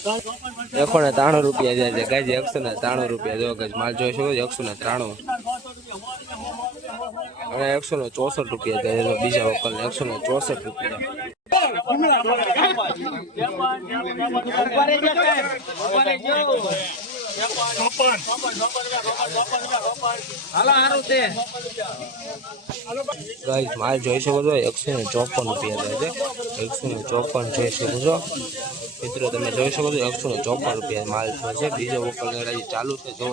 ₹193 જાય છે ગાય. 193 જો ગાય માલ જોઈ શકો 193 અને ₹164 જાય છે બીજા વકલ. ₹164 ગાઈસ માલ જોઈ શકો છો ₹154 જાય છે. 154 જોઈ શકો છો મિત્રો, તમે જોઈ શકો છો ₹154 માલ છે. બીજો વકલ હજી ચાલુ છે. જો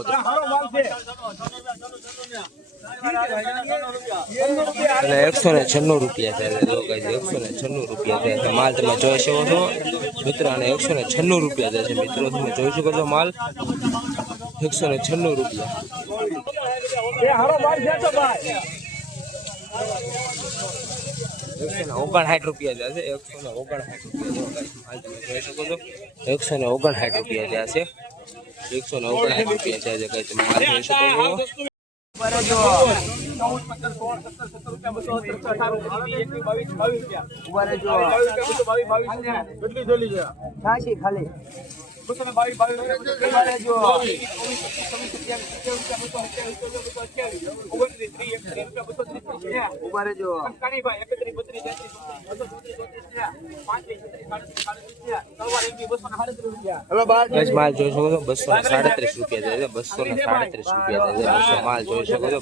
અને ₹196 થાય છે. જો ગાઈસ ₹196 થાય છે માલ, તમે જોઈ શકો છો મિત્રો. અને ₹196 થાય છે મિત્રો, તમે જોઈ શકો છો માલ ₹196. ₹159 જાય છે. ₹159 જોઈ શકો છો. ₹159 જાય છે. ₹159 જાય છે. તમે માલ જોઈ શકો છો. માલ જોઈ શકો છો ₹237 જાય છે. ₹237 જાય છે. માલ જોઈ શકો છો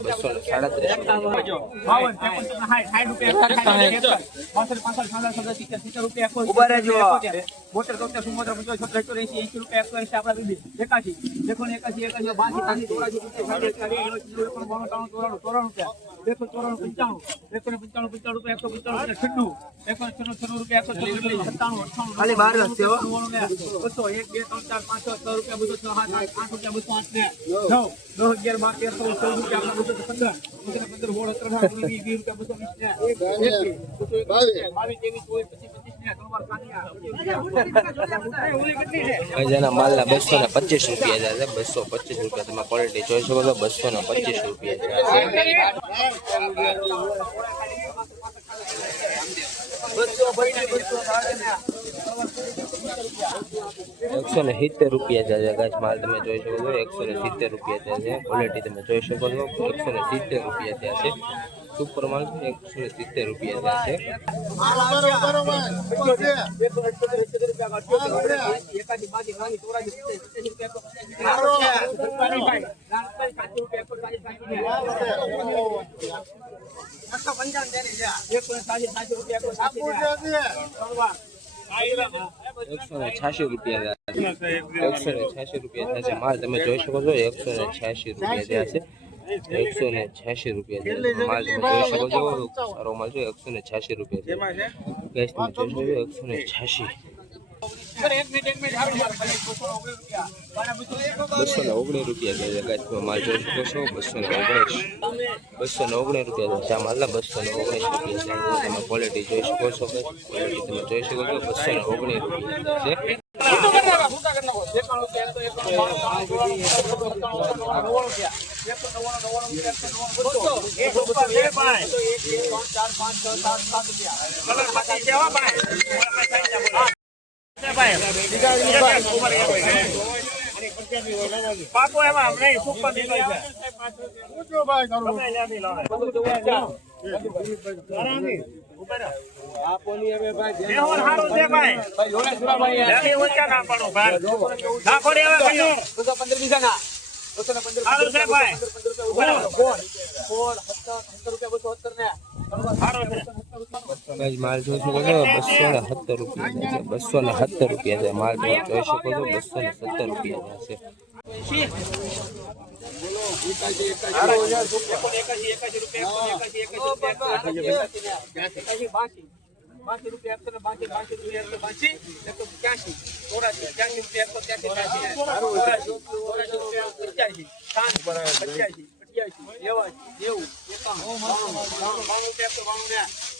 જેના માલના ₹225 જાય છે. ₹225 તમે ક્વોલિટી જોઈ શકો છો. ₹225 જાય છે. ₹170 જાય છે ગાઈસ માલ, તમે જોઈ શકો છો. ₹170 જાય છે. ક્વોલિટી તમે જોઈ શકો છો. ₹170 જાય છે. સુપર માલ ₹170 જાય છે. ₹186 થાય છે માલ, તમે જોઈ શકો છો. ₹186 જાય છે. ₹186 માલ તમે જોઈ શકો છો. સારો માલ છે. ₹186 છે ગેસ, તમે જોઈ શકો છો. ₹186 ₹219 જાય છે. માલ જોઈ શકો છો. ₹219 છે માલના. ₹219 તમે ક્વોલિટી જોઈ શકો છો. ક્વોલિટી તમે જોઈ શકો છો. ₹219 છે. પાકો એમાં નહીં સુપર નીકળી માલ જોઈ શકો છો. ₹270 છે માલ, તમે જોઈ શકો છો. ₹270 છે. ₹82 ₹182 ₹185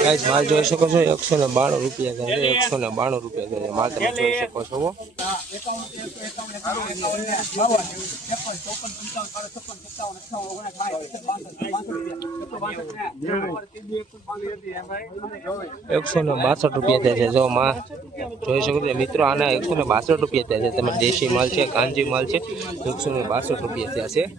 ગાઈસ માલ જોઈ શકો છો 192 રૂપિયા થાય છે 192 રૂપિયા થાય છે માલ તમે જોઈ શકો છો ₹162 રૂપિયા થાય છે જો માં જોઈ શકો છો મિત્રો આના 162 રૂપિયા થાય છે તમે દેશી માલ છે કાંજી માલ છે 162 રૂપિયા થયા છે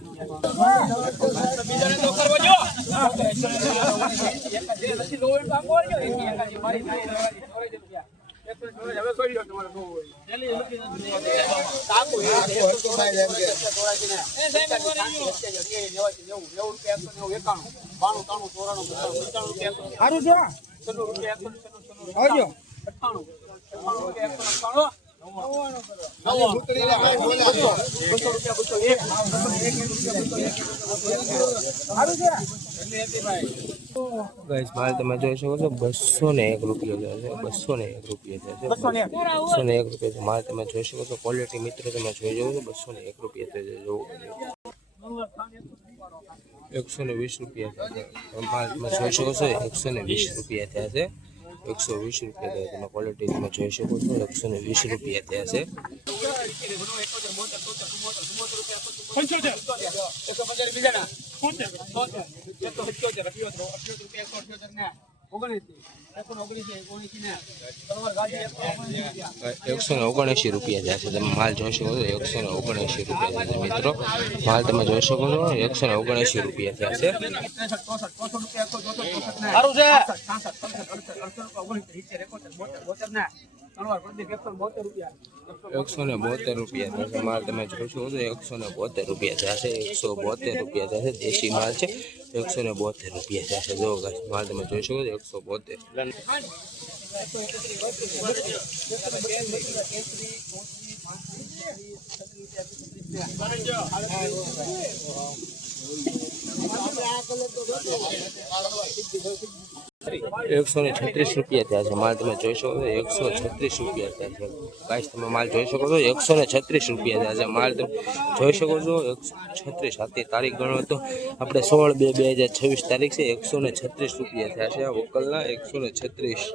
ગાઈસ માલ તમે જોઈ શકો છો 201 રૂપિયા છે 201 રૂપિયા છે 201 રૂપિયા છે માલ તમે જોઈ શકો છો ક્વોલિટી મિત્રો તમે જોઈ શકો છો 201 રૂપિયા છે જો 120 રૂપિયા છે માલ તમે જોઈ શકો છો 120 રૂપિયા થયા છે 120 રૂપિયા થયા તમે ક્વોલિટી તમે જોઈ શકો છો 120 રૂપિયા થયા છે ₹179 રૂપિયા છે તમે માલ જોઈ શકો છો 179 રૂપિયા છે મિત્રો માલ તમે જોઈ શકો છો 179 રૂપિયા થયા છે 172 રૂપિયા થશે માલ તમે જોઈ શકો છો 172 રૂપિયા થશે 172 રૂપિયા થશે દેશી માલ છે 172 રૂપિયા થશે જો માલ તમે જોઈ શકો છો 172 136 રૂપિયા થયા છે માલ તમે જોઈ શકો છો 136 રૂપિયા થયા છે ગાઈસ તમે માલ જોઈ શકો છો 136 રૂપિયા થયા છે માલ તમે જોઈ શકો છો 136 હતી તારીખ ગણો તો આપણે 16/2/2026 તારીખ છે 136 રૂપિયા થયા છે વકલના 136